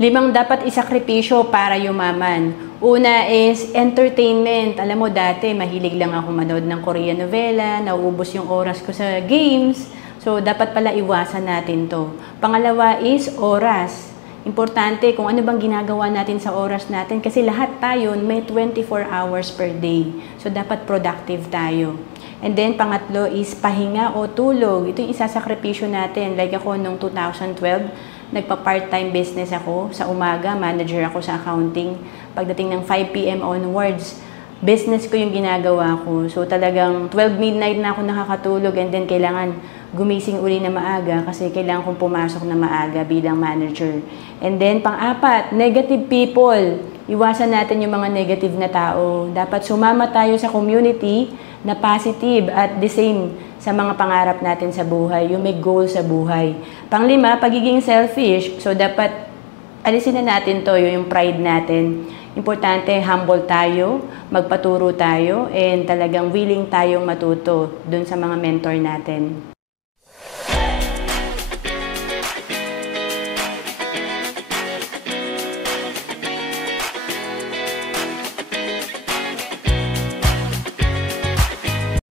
Limang dapat isakripisyo para yumaman. Una is entertainment. Alam mo, dati mahilig lang ako manood ng Korean novela, nauubos yung oras ko sa games. So, dapat pala iwasan natin to. Pangalawa is oras. Importante kung ano bang ginagawa natin sa oras natin kasi lahat tayo may 24 hours per day. So, dapat productive tayo. And then, pangatlo is pahinga o tulog. Ito yung isasakripisyo natin. Like ako noong 2012, nagpa-part-time business ako. Sa umaga, manager ako sa accounting. Pagdating ng 5 p.m. onwards, business ko yung ginagawa ko. So talagang 12 midnight na ako nakakatulog and then kailangan gumising uli na maaga kasi kailangan kong pumasok na maaga bilang manager. And then pang-apat, negative people. Iwasan natin yung mga negative na tao. Dapat sumama tayo sa community na positive at the same sa mga pangarap natin sa buhay, yung may goal sa buhay. Panglima, pagiging selfish. So dapat alisin na natin to, yung pride natin. Importante, humble tayo, magpaturo tayo, and talagang willing tayong matuto dun sa mga mentor natin.